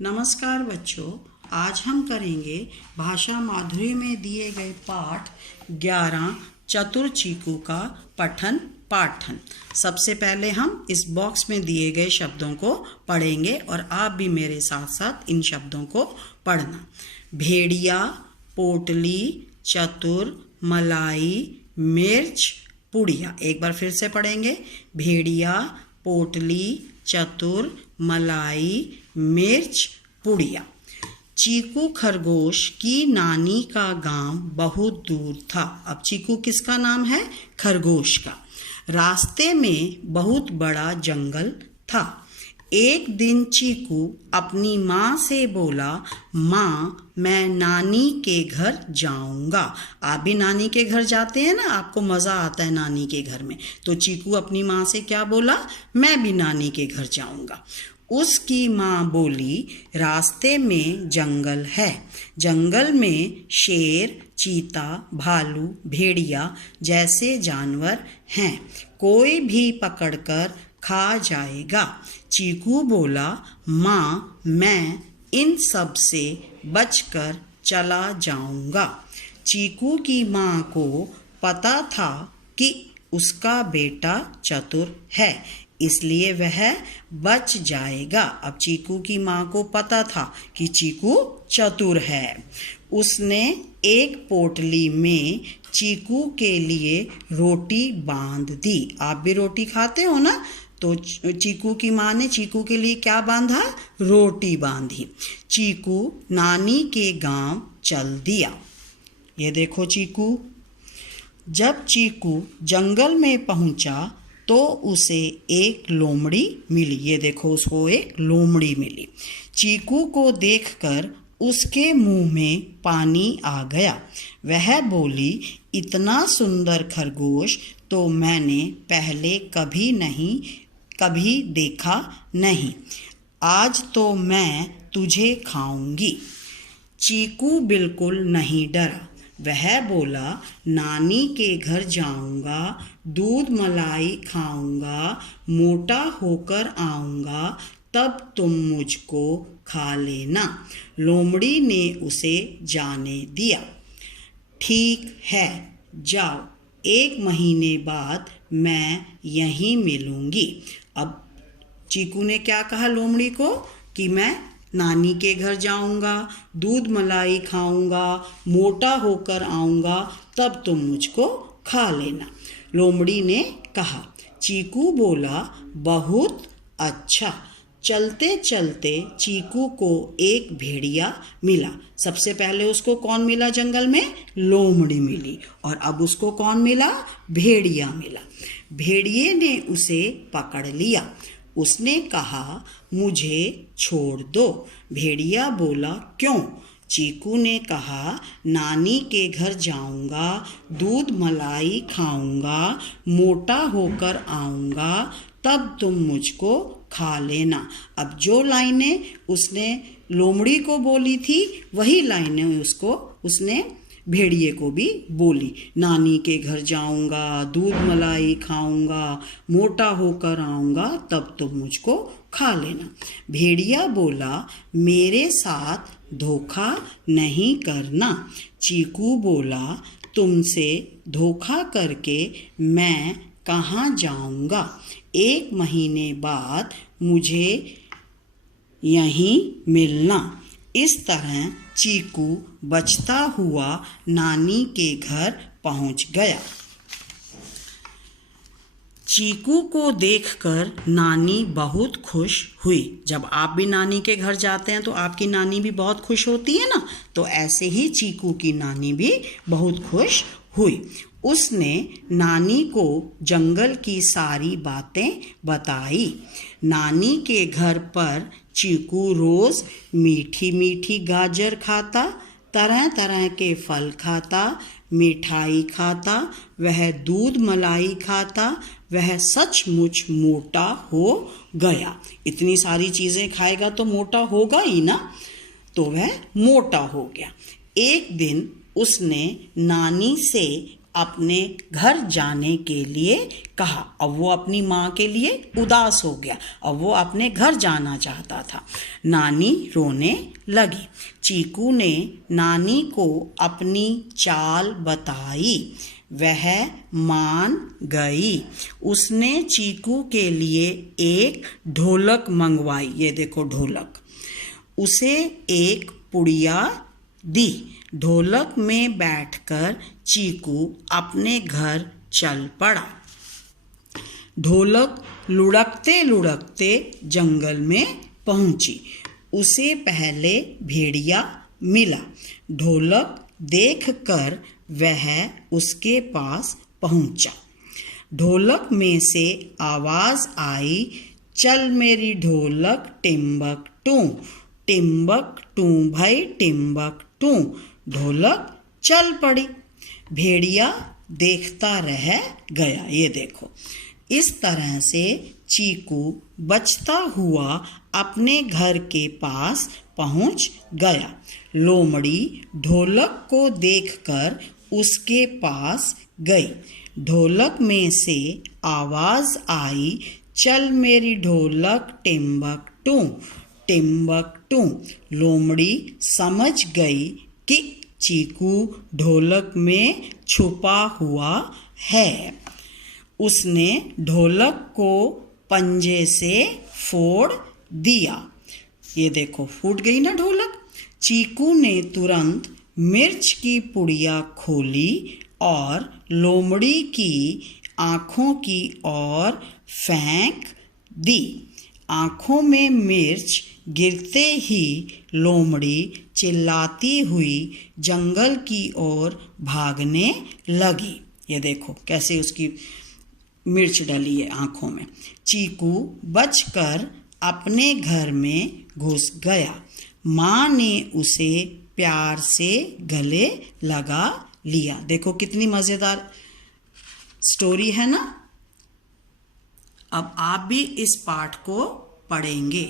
नमस्कार बच्चों, आज हम करेंगे भाषा माधुरी में दिए गए पाठ 11 चतुर चीकू का पठन पाठन। सबसे पहले हम इस बॉक्स में दिए गए शब्दों को पढ़ेंगे और आप भी मेरे साथ साथ इन शब्दों को पढ़ना। भेड़िया, पोटली, चतुर, मलाई, मिर्च, पुड़िया। एक बार फिर से पढ़ेंगे। भेड़िया, पोटली, चतुर, मलाई, मिर्च, पुड़िया। चीकू खरगोश की नानी का गांव बहुत दूर था। अब चीकू किसका नाम है? खरगोश का। रास्ते में बहुत बड़ा जंगल था। एक दिन चीकू अपनी माँ से बोला, माँ मैं नानी के घर जाऊंगा। आप भी नानी के घर जाते हैं ना, आपको मज़ा आता है नानी के घर में। तो चीकू अपनी माँ से क्या बोला? मैं भी नानी के घर जाऊंगा। उसकी माँ बोली, रास्ते में जंगल है, जंगल में शेर, चीता, भालू, भेड़िया जैसे जानवर हैं, कोई भी पकड़कर खा जाएगा। चीकू बोला, माँ मैं इन सब से बचकर चला जाऊंगा। चीकू की माँ को पता था कि उसका बेटा चतुर है, इसलिए वह बच जाएगा। अब चीकू की माँ को पता था कि चीकू चतुर है। उसने एक पोटली में चीकू के लिए रोटी बांध दी। आप भी रोटी खाते हो ना? तो चीकू की माँ ने चीकू के लिए क्या बांधा? रोटी बांधी। चीकू नानी के गांव चल दिया। ये देखो चीकू। जब चीकू जंगल में पहुंचा तो उसे एक लोमड़ी मिली। ये देखो, उसको एक लोमड़ी मिली। चीकू को देखकर उसके मुंह में पानी आ गया। वह बोली, इतना सुंदर खरगोश तो मैंने पहले कभी देखा नहीं। आज तो मैं तुझे खाऊंगी। चीकू बिल्कुल नहीं डरा। वह बोला, नानी के घर जाऊंगा, दूध मलाई खाऊंगा, मोटा होकर आऊंगा, तब तुम मुझको खा लेना। लोमड़ी ने उसे जाने दिया। ठीक है, जाओ, 1 महीने बाद मैं यहीं मिलूंगी। अब चीकू ने क्या कहा लोमड़ी को? कि मैं नानी के घर जाऊंगा, दूध मलाई खाऊंगा, मोटा होकर आऊंगा, तब तुम मुझको खा लेना। लोमड़ी ने कहा। चीकू बोला, बहुत अच्छा। चलते चलते चीकू को एक भेड़िया मिला। सबसे पहले उसको कौन मिला जंगल में? लोमड़ी मिली। और अब उसको कौन मिला? भेड़िया मिला। भेड़िए ने उसे पकड़ लिया। उसने कहा, मुझे छोड़ दो। भेड़िया बोला, क्यों? चीकू ने कहा, नानी के घर जाऊंगा, दूध मलाई खाऊंगा, मोटा होकर आऊंगा, तब तुम मुझको खा लेना। अब जो लाइनें उसने लोमड़ी को बोली थी, वही लाइनें उसने भेड़िए को भी बोली। नानी के घर जाऊंगा, दूध मलाई खाऊंगा, मोटा होकर आऊंगा, तब तुम मुझको खा लेना। भेड़िया बोला, मेरे साथ धोखा नहीं करना। चीकू बोला, तुमसे धोखा करके मैं कहाँ जाऊंगा? 1 महीने बाद मुझे यहीं मिलना। इस तरह चीकू बचता हुआ नानी के घर पहुंच गया। चीकू को देखकर नानी बहुत खुश हुई। जब आप भी नानी के घर जाते हैं तो आपकी नानी भी बहुत खुश होती है ना? तो ऐसे ही चीकू की नानी भी बहुत खुश हुई। उसने नानी को जंगल की सारी बातें बताई। नानी के घर पर चीकू रोज मीठी मीठी गाजर खाता, तरह तरह के फल खाता, मिठाई खाता, वह दूध मलाई खाता, वह सचमुच मोटा हो गया। इतनी सारी चीज़ें खाएगा तो मोटा होगा ही ना? तो वह मोटा हो गया। एक दिन उसने नानी से अपने घर जाने के लिए कहा। अब वो अपनी माँ के लिए उदास हो गया, अब वो अपने घर जाना चाहता था। नानी रोने लगी। चीकू ने नानी को अपनी चाल बताई, वह मान गई। उसने चीकू के लिए एक ढोलक मंगवाई। ये देखो ढोलक। उसे एक पुड़िया दी। ढोलक में बैठकर चीकू अपने घर चल पड़ा। ढोलक लुढ़कते लुढ़कते जंगल में पहुंची। उसे पहले भेड़िया मिला। ढोलक देखकर वह उसके पास पहुंचा। ढोलक में से आवाज आई, चल मेरी ढोलक टिम्बक टू, टिम्बक टू भाई टिम्बक टू। ढोलक चल पड़ी। भेड़िया देखता रह गया। ये देखो, इस तरह से चीकू बचता हुआ अपने घर के पास पहुंच गया। लोमड़ी ढोलक को देखकर उसके पास गई। ढोलक में से आवाज आई, चल मेरी ढोलक टिम्बक टू, टिम्बक टू। लोमड़ी समझ गई कि चीकू ढोलक में छुपा हुआ है। उसने ढोलक को पंजे से फोड़ दिया। ये देखो, फूट गई ना ढोलक। चीकू ने तुरंत मिर्च की पुड़िया खोली और लोमड़ी की आँखों की ओर फेंक दी। आँखों में मिर्च गिरते ही लोमड़ी चिल्लाती हुई जंगल की ओर भागने लगी। ये देखो कैसे उसकी मिर्च डली है आँखों में। चीकू बचकर अपने घर में घुस गया। माँ ने उसे प्यार से गले लगा लिया। देखो कितनी मज़ेदार स्टोरी है ना। अब आप भी इस पाठ को पढ़ेंगे।